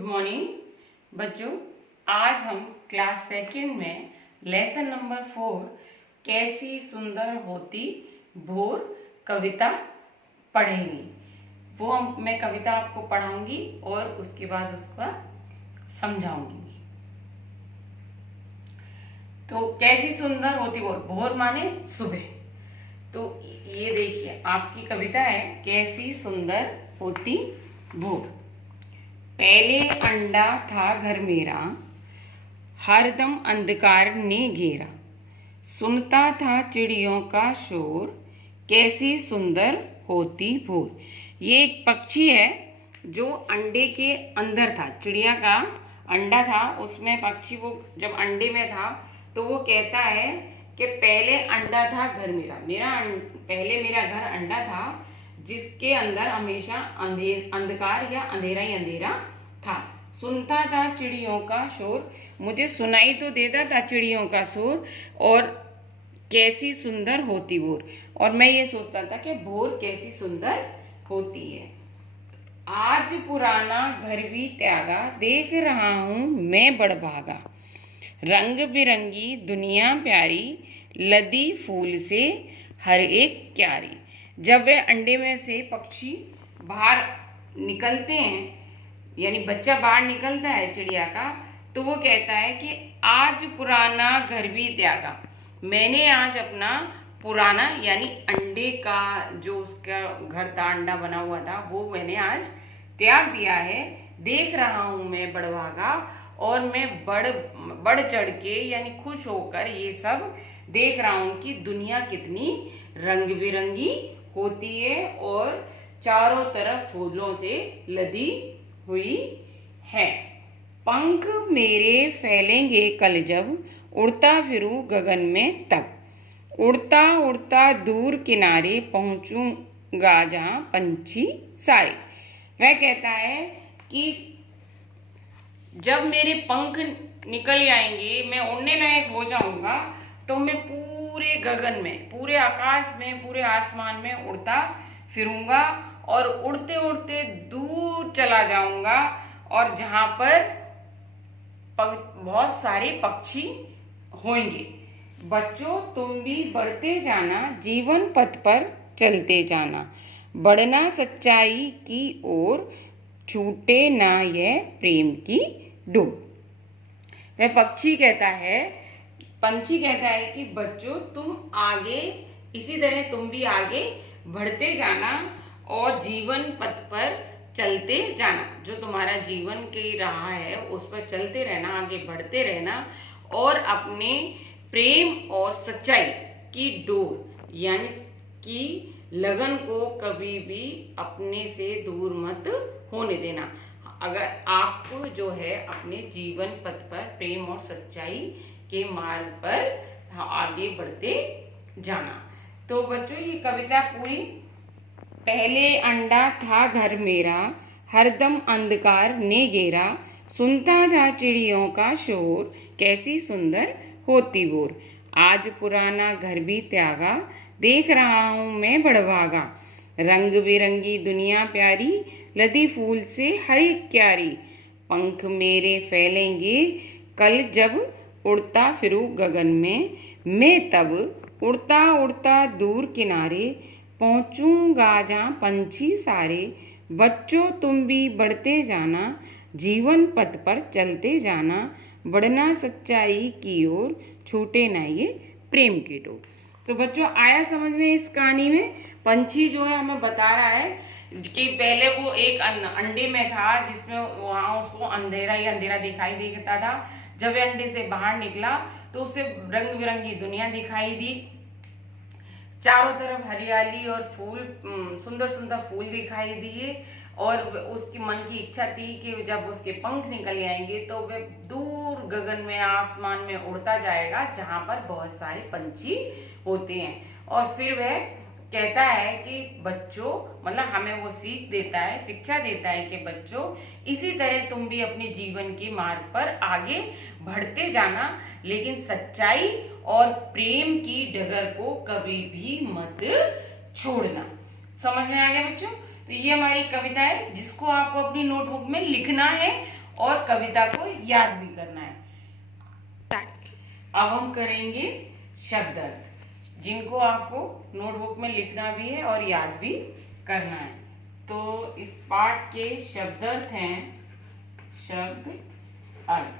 Good morning बच्चों। आज हम क्लास सेकंड में लेसन नंबर 4 कैसी सुंदर होती भोर कविता पढ़ेंगे। मैं कविता आपको पढ़ाऊंगी और उसके बाद उसका समझाऊंगी। तो कैसी सुंदर होती भोर, भोर माने सुबह। तो ये देखिए आपकी कविता है, कैसी सुंदर होती भोर। पहले अंडा था घर मेरा, हरदम अंधकार ने घेरा। सुनता था चिड़ियों का शोर, कैसी सुंदर होती भोर। ये एक पक्षी है जो अंडे के अंदर था। चिड़िया का अंडा था, उसमें पक्षी वो जब अंडे में था तो वो कहता है कि पहले अंडा था घर मेरा, पहले मेरा घर अंडा था जिसके अंदर हमेशा अंधकार या अंधेरा ही अंधेरा था। सुनता था चिड़ियों का शोर, मुझे सुनाई तो देता था चिड़ियों का शोर, और कैसी सुंदर होती भोर। और मैं ये सोचता था कि भोर कैसी सुंदर होती है। आज पुराना घर भी त्यागा, देख रहा हूँ मैं बड़भागा। रंग बिरंगी दुनिया प्यारी, लदी फूल से हर एक क्यारी। जब वे अंडे में से पक्षी बाहर निकलते हैं, यानी बच्चा बाहर निकलता है चिड़िया का, तो वो कहता है कि आज पुराना घर भी त्यागा। मैंने आज अपना पुराना यानी अंडे का जो उसका घर था, अंडा बना हुआ था, वो मैंने आज त्याग दिया है। देख रहा हूँ मैं बड़भागा, और मैं बढ़ चढ़ के यानी खुश होकर ये सब देख रहा हूँ कि दुनिया कितनी रंग बिरंगी होती है और चारों तरफ फूलों से लदी हुई है। पंख मेरे फैलेंगे कल जब, उड़ता फिरूं गगन में तब। उड़ता उड़ता दूर किनारे पहुंचूंगा जहां पंछी सारे। वह कहता है कि जब मेरे पंख निकल आएंगे, मैं उड़ने लायक हो जाऊंगा, तो मैं पूरे गगन में, पूरे आकाश में, पूरे आसमान में उड़ता फिरूंगा और उड़ते उड़ते दूर चला जाऊंगा, और जहां पर बहुत सारे पक्षी होंगे। बच्चों तुम भी बढ़ते जाना, जीवन पथ पर चलते जाना। बढ़ना सच्चाई की ओर, छूटे ना यह प्रेम की डोर। वह पंछी कहता है कि बच्चों तुम आगे, इसी तरह तुम भी आगे बढ़ते जाना और जीवन पथ पर चलते जाना। जो तुम्हारा जीवन की राह है उस पर चलते रहना, आगे बढ़ते रहना, और अपने प्रेम और सच्चाई की डोर यानी कि लगन को कभी भी अपने से दूर मत होने देना। अगर आप जो है अपने जीवन पथ पर प्रेम और सच्चाई के मार्ग पर आगे बढ़ते जाना। तो बच्चों ये कविता पूरी। पहले अंडा था घर मेरा, हरदम अंधकार ने घेरा। सुनता था चिड़ियों का शोर, कैसी सुंदर होती भोर। आज पुराना घर भी त्यागा, देख रहा हूँ मैं बड़भागा। रंग बिरंगी दुनिया प्यारी, लदी फूल से हर एक क्यारी। पंख मेरे फैलेंगे कल जब, उड़ता फिरूं गगन में मैं तब। उड़ता उड़ता दूर किनारे पहुंचूंगा जहां पंछी सारे। बच्चों तुम भी बढ़ते जाना, जीवन पथ पर चलते जाना। बढ़ना सच्चाई की ओर, छूटे ना ये प्रेम की डोर। तो बच्चों आया समझ में इस कहानी में? पंछी जो है हमें बता रहा है कि पहले वो एक अंडे में था जिसमें वहां उसको अंधेरा ही अंधेरा दिखाई देता था। जब अंडे से बाहर निकला तो उसे रंग बिरंगी दुनिया दिखाई दी, चारों तरफ हरियाली और फूल, सुंदर सुंदर फूल दिखाई दिए, और उसकी मन की इच्छा थी कि जब उसके पंख निकल आएंगे तो वह दूर गगन में, आसमान में उड़ता जाएगा जहां पर बहुत सारे पंछी होते हैं। और फिर वह कहता है कि बच्चों, मतलब हमें वो सीख देता है, शिक्षा देता है कि बच्चों इसी तरह तुम भी अपने जीवन के मार्ग पर आगे बढ़ते जाना, लेकिन सच्चाई और प्रेम की डगर को कभी भी मत छोड़ना। समझ में आ गया बच्चों? तो ये हमारी कविता है जिसको आपको अपनी नोटबुक में लिखना है और कविता को याद भी करना है। अब हम करेंगे शब्द अर्थ, जिनको आपको नोटबुक में लिखना भी है और याद भी करना है। तो इस पाठ के शब्द अर्थ हैं, शब्द अर्थ।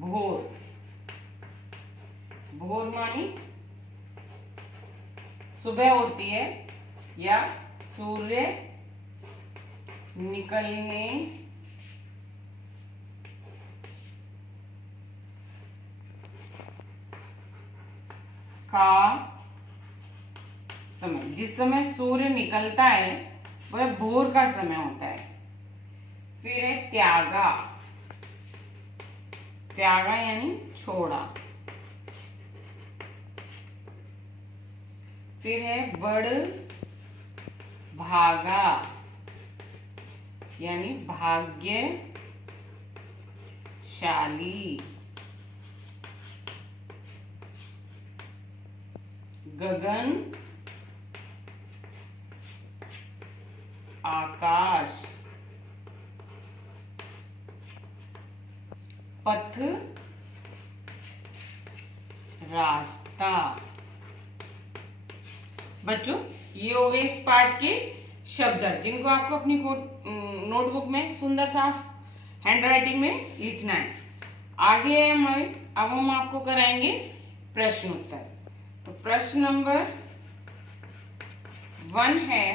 भोर, भोर मानी सुबह होती है या सूर्य निकलने का समय, जिस समय सूर्य निकलता है वह भोर का समय होता है। फिर है त्यागा, त्यागा यानी छोड़ा। फिर है बड़ भागा यानी भाग्यशाली। गगन आकाश। पथ रास्ता। बच्चों, ये हो गए इस पाठ के शब्द अर्थ, जिनको आपको अपनी नोटबुक में सुंदर साफ हैंडराइटिंग में लिखना है। आगे है हमारे, अब हम आपको कराएंगे प्रश्न उत्तर। तो प्रश्न नंबर 1 है,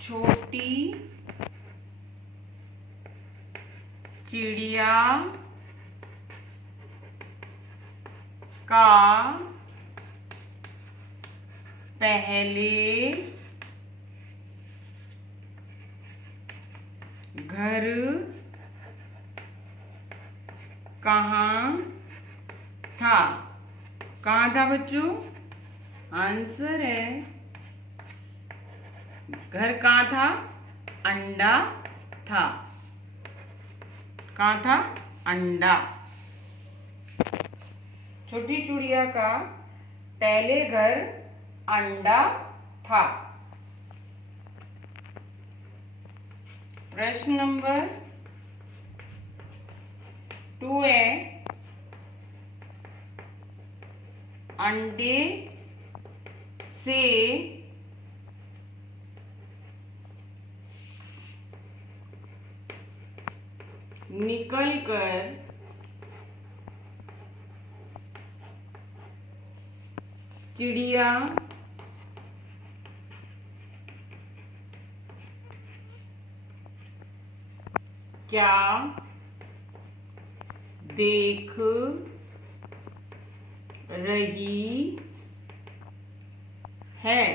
छोटी चिड़िया का पहले घर कहाँ था? कहाँ था बच्चों? आंसर है, घर कहाँ था? अंडा था। कहाँ था? अंडा। छोटी चिड़िया का पहले घर अंडा था। प्रश्न नंबर 2 है, अंडे से निकलकर चिड़िया क्या देख रही है?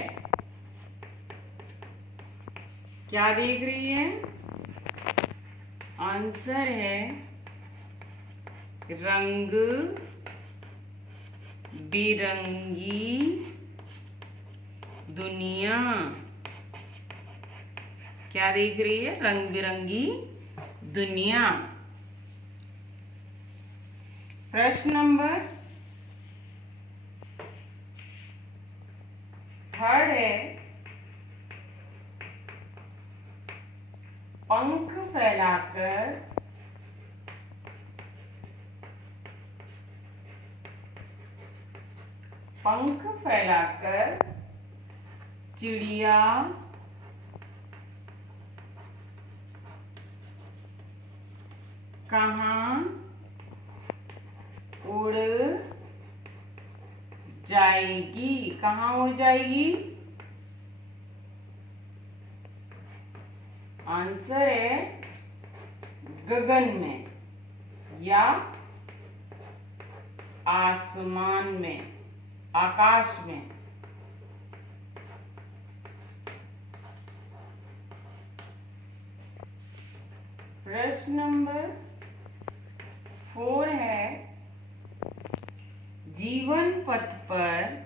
क्या देख रही है? आंसर है, रंग बिरंगी दुनिया। क्या देख रही है? रंग बिरंगी दुनिया। प्रश्न नंबर 3 है, पंख फैलाकर चिड़िया कहाँ उड़ जाएगी? कहाँ उड़ जाएगी? आंसर है, गगन में या आसमान में, आकाश में। प्रश्न नंबर 4 है, जीवन पथ पर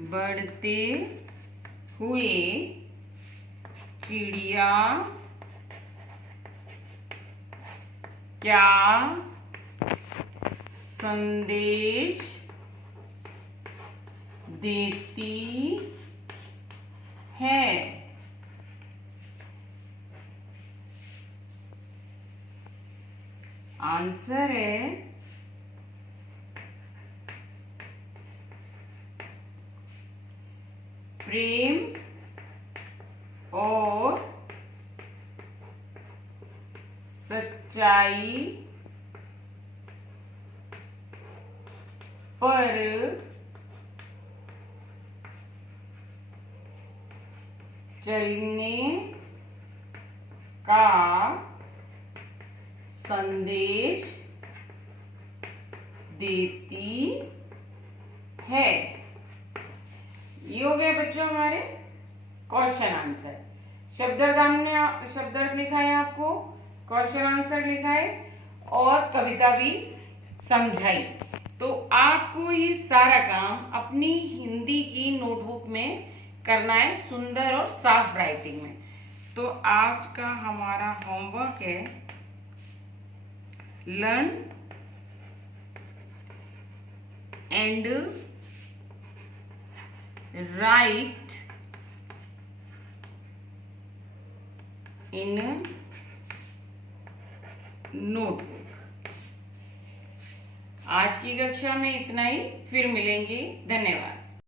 बढ़ते हुए चिड़िया क्या संदेश देती है? आंसर है प्रेम और सच्चाई पर चलने का संदेश देती है। ये हो गए बच्चों हमारे क्वेश्चन आंसर। शब्दार्थ हमने शब्दार्थ लिखा है, आपको क्वेश्चन आंसर लिखा है और कविता भी समझाई। तो आपको ये सारा काम अपनी हिंदी की नोटबुक में करना है, सुंदर और साफ राइटिंग में। तो आज का हमारा होमवर्क है learn and right in notebook. आज की कक्षा में इतना ही, फिर मिलेंगे। धन्यवाद।